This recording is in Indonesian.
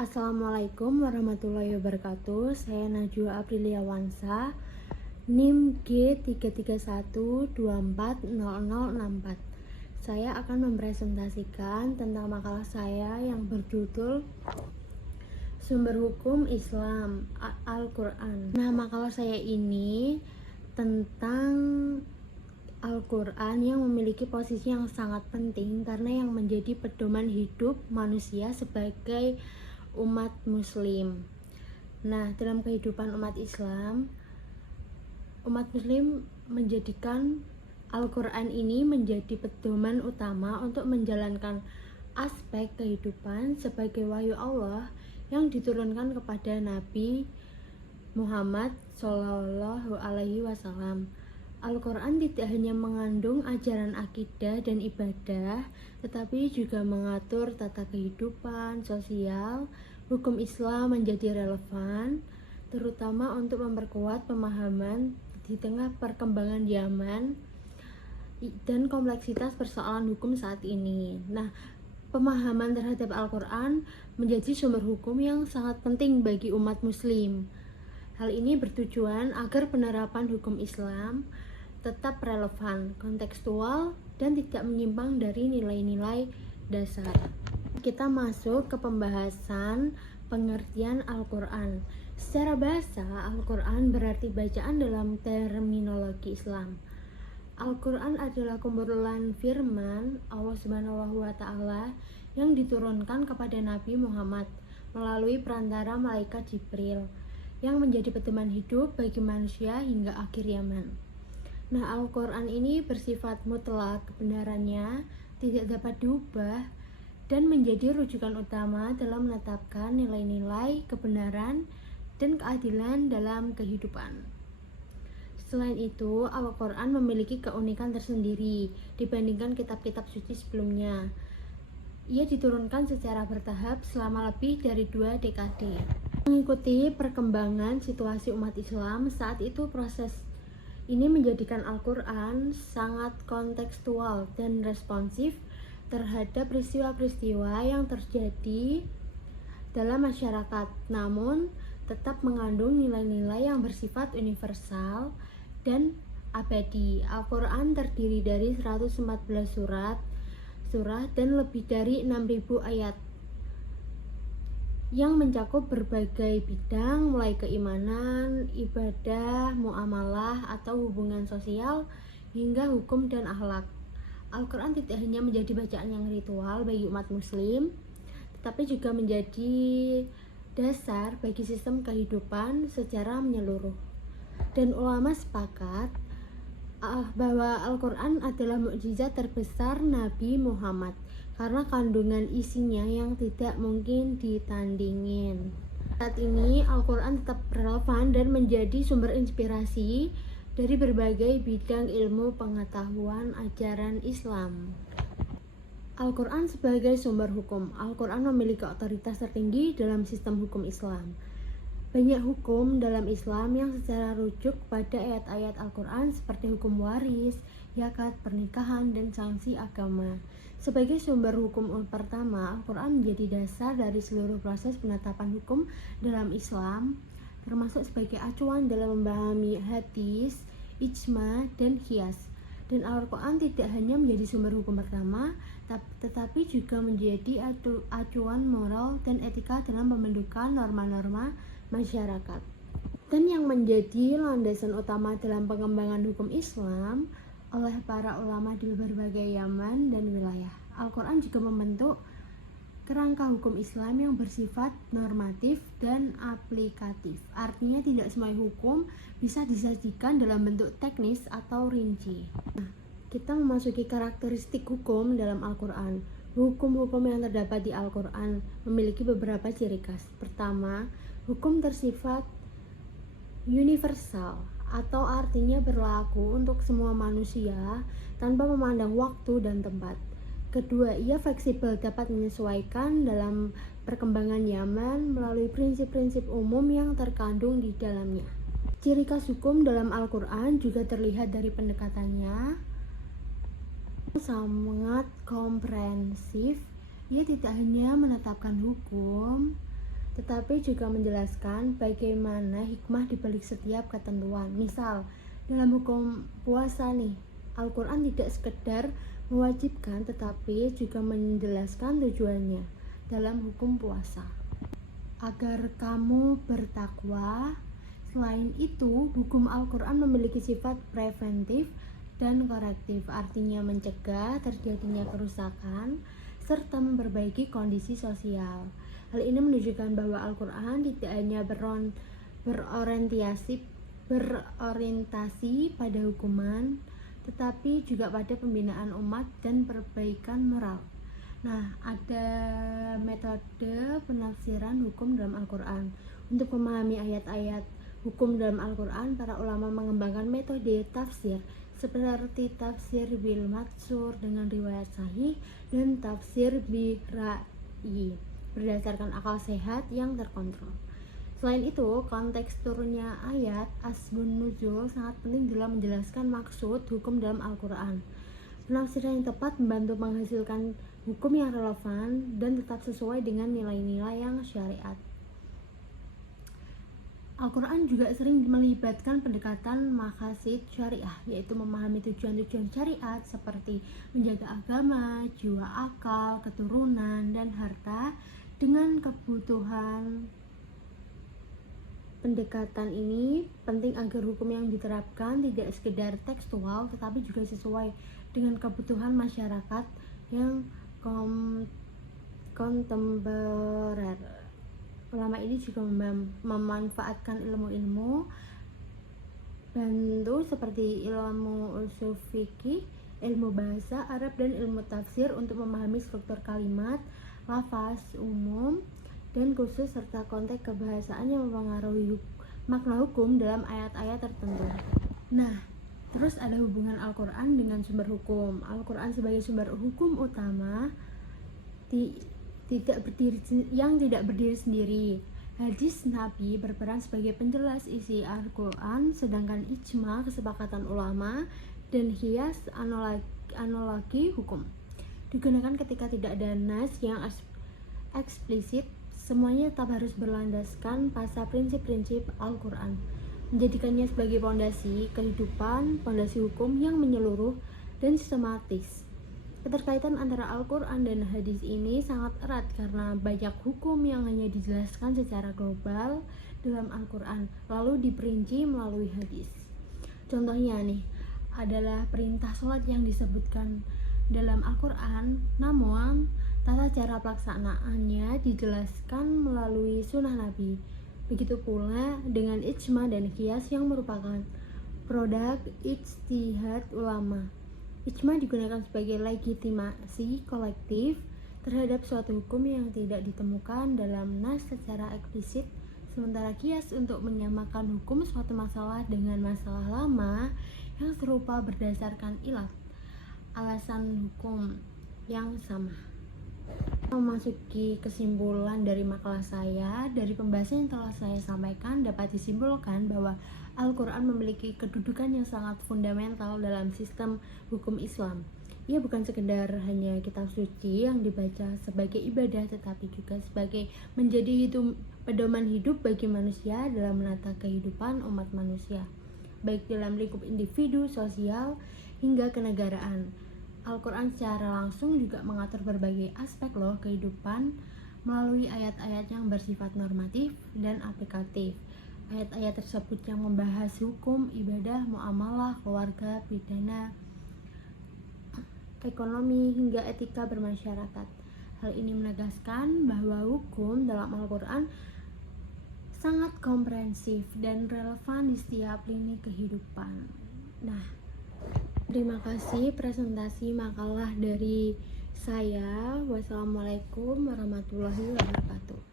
Assalamualaikum warahmatullahi wabarakatuh. Saya Najwa Apriliawansa, NIM G331240064. Saya akan mempresentasikan tentang makalah saya yang berjudul Sumber Hukum Islam Al-Quran. Nah, makalah saya ini tentang Al-Quran yang memiliki posisi yang sangat penting karena yang menjadi pedoman hidup manusia sebagai umat muslim. Nah, dalam kehidupan umat muslim menjadikan Al-Quran ini menjadi pedoman utama untuk menjalankan aspek kehidupan sebagai wahyu Allah yang diturunkan kepada Nabi Muhammad SAW. Al-Quran tidak hanya mengandung ajaran akidah dan ibadah, tetapi juga mengatur tata kehidupan sosial. Hukum Islam menjadi relevan, terutama untuk memperkuat pemahaman di tengah perkembangan zaman dan kompleksitas persoalan hukum saat ini. Nah, pemahaman terhadap Al-Quran menjadi sumber hukum yang sangat penting bagi umat muslim. Hal ini bertujuan agar penerapan hukum Islam tetap relevan, kontekstual, dan tidak menyimpang dari nilai-nilai dasar. Kita masuk ke pembahasan pengertian Al-Quran. Secara bahasa, Al-Quran berarti bacaan dalam terminologi Islam. Al-Quran adalah kumpulan firman Allah SWT yang diturunkan kepada Nabi Muhammad melalui perantara malaikat Jibril yang menjadi pedoman hidup bagi manusia hingga akhir zaman. Nah, Al-Quran ini bersifat mutlak, kebenarannya tidak dapat diubah dan menjadi rujukan utama dalam menetapkan nilai-nilai kebenaran dan keadilan dalam kehidupan. Selain itu, Al-Quran memiliki keunikan tersendiri dibandingkan kitab-kitab suci sebelumnya. Ia diturunkan secara bertahap selama lebih dari 2 dekade. Mengikuti perkembangan situasi umat Islam saat itu, proses ini menjadikan Al-Quran sangat kontekstual dan responsif terhadap peristiwa-peristiwa yang terjadi dalam masyarakat, namun tetap mengandung nilai-nilai yang bersifat universal dan abadi. Al-Quran terdiri dari 114 surah dan lebih dari 6.000 ayat yang mencakup berbagai bidang mulai keimanan, ibadah, muamalah atau hubungan sosial hingga hukum dan akhlak. Al-Quran tidak hanya menjadi bacaan yang ritual bagi umat muslim, tetapi juga menjadi dasar bagi sistem kehidupan secara menyeluruh. Dan ulama sepakat bahwa Al-Quran adalah mukjizat terbesar Nabi Muhammad karena kandungan isinya yang tidak mungkin ditandingin. Saat ini Al-Quran tetap relevan dan menjadi sumber inspirasi dari berbagai bidang ilmu pengetahuan ajaran Islam. Al-Quran sebagai sumber hukum. Al-Quran memiliki otoritas tertinggi dalam sistem hukum Islam. Banyak hukum dalam Islam yang secara rujuk pada ayat-ayat Al-Quran seperti hukum waris, zakat, pernikahan, dan sanksi agama. Sebagai sumber hukum pertama, Al-Quran menjadi dasar dari seluruh proses penetapan hukum dalam Islam, termasuk sebagai acuan dalam memahami hadis, ijma, dan qiyas. Dan Al-Quran tidak hanya menjadi sumber hukum pertama, tetapi juga menjadi acuan moral dan etika dalam pembentukan norma-norma masyarakat. Dan yang menjadi landasan utama dalam pengembangan hukum Islam oleh para ulama di berbagai zaman dan wilayah. Al-Quran juga membentuk kerangka hukum Islam yang bersifat normatif dan aplikatif. Artinya tidak semua hukum bisa disajikan dalam bentuk teknis atau rinci. Nah, kita memasuki karakteristik hukum dalam Al-Quran. Hukum-hukum yang terdapat di Al-Quran memiliki beberapa ciri khas. Pertama, hukum tersifat universal atau artinya berlaku untuk semua manusia tanpa memandang waktu dan tempat. Kedua, ia fleksibel, dapat menyesuaikan dalam perkembangan zaman melalui prinsip-prinsip umum yang terkandung di dalamnya. Ciri khas hukum dalam Al-Quran juga terlihat dari pendekatannya sangat komprehensif. Ia tidak hanya menetapkan hukum, tetapi juga menjelaskan bagaimana hikmah di balik setiap ketentuan. Misal, dalam hukum puasa nih, Al-Quran tidak sekedar mewajibkan tetapi juga menjelaskan tujuannya dalam hukum puasa agar kamu bertakwa. Selain itu, hukum Al-Quran memiliki sifat preventif dan korektif, artinya mencegah terjadinya kerusakan serta memperbaiki kondisi sosial. Hal ini menunjukkan bahwa Al-Quran tidak hanya berorientasi pada hukuman, tetapi juga pada pembinaan umat dan perbaikan moral. Nah, ada metode penafsiran hukum dalam Al-Quran. Untuk memahami ayat-ayat hukum dalam Al-Quran, para ulama mengembangkan metode tafsir seperti tafsir bil matsur dengan riwayat sahih dan tafsir bi ra'yi berdasarkan akal sehat yang terkontrol. Selain itu, konteks turunnya ayat asbun nuzul sangat penting dalam menjelaskan maksud hukum dalam Al-Quran. Penafsiran yang tepat membantu menghasilkan hukum yang relevan dan tetap sesuai dengan nilai-nilai yang syariat. Al-Quran juga sering melibatkan pendekatan maqasid syariah, yaitu memahami tujuan-tujuan syariat seperti menjaga agama, jiwa, akal, keturunan, dan harta dengan kebutuhan. Pendekatan ini penting agar hukum yang diterapkan tidak sekedar tekstual tetapi juga sesuai dengan kebutuhan masyarakat yang kontemporer. Ulama ini juga memanfaatkan ilmu-ilmu bantu seperti ilmu ushul fikih, ilmu bahasa Arab, dan ilmu tafsir untuk memahami struktur kalimat, lafaz umum dan khusus serta konteks kebahasaan yang mempengaruhi makna hukum dalam ayat-ayat tertentu. Nah, terus ada hubungan Al-Quran dengan sumber hukum. Al-Quran sebagai sumber hukum utama tidak berdiri sendiri. Hadis Nabi berperan sebagai penjelas isi Al-Quran, sedangkan ijma, kesepakatan ulama, dan qiyas, analogi hukum, digunakan ketika tidak ada nas yang eksplisit. Semuanya tetap harus berlandaskan pada prinsip-prinsip Al-Quran, menjadikannya sebagai fondasi kehidupan, fondasi hukum yang menyeluruh dan sistematis. Keterkaitan antara Al-Quran dan hadis ini sangat erat karena banyak hukum yang hanya dijelaskan secara global dalam Al-Quran lalu diperinci melalui hadis. Contohnya nih adalah perintah sholat yang disebutkan dalam Al-Quran, namun tata cara pelaksanaannya dijelaskan melalui sunnah Nabi. Begitu pula dengan ijma dan qiyas yang merupakan produk ijtihad ulama. Ijma digunakan sebagai legitimasi kolektif terhadap suatu hukum yang tidak ditemukan dalam nas secara eksplisit, sementara qiyas untuk menyamakan hukum suatu masalah dengan masalah lama yang serupa berdasarkan alasan hukum yang sama. Memasuki kesimpulan dari makalah saya, dari pembahasan yang telah saya sampaikan dapat disimpulkan bahwa Al-Quran memiliki kedudukan yang sangat fundamental dalam sistem hukum Islam. Ia bukan sekedar hanya kitab suci yang dibaca sebagai ibadah, tetapi juga sebagai menjadi pedoman hidup bagi manusia dalam menata kehidupan umat manusia, baik dalam lingkup individu, sosial, hingga kenegaraan. Al-Quran secara langsung juga mengatur berbagai aspek kehidupan melalui ayat-ayat yang bersifat normatif dan aplikatif. Ayat-ayat tersebut yang membahas hukum, ibadah, muamalah, keluarga, pidana, ekonomi, hingga etika bermasyarakat. Hal ini menegaskan bahwa hukum dalam Al-Quran sangat komprehensif dan relevan di setiap lini kehidupan. Nah, terima kasih presentasi makalah dari saya. Wassalamualaikum warahmatullahi wabarakatuh.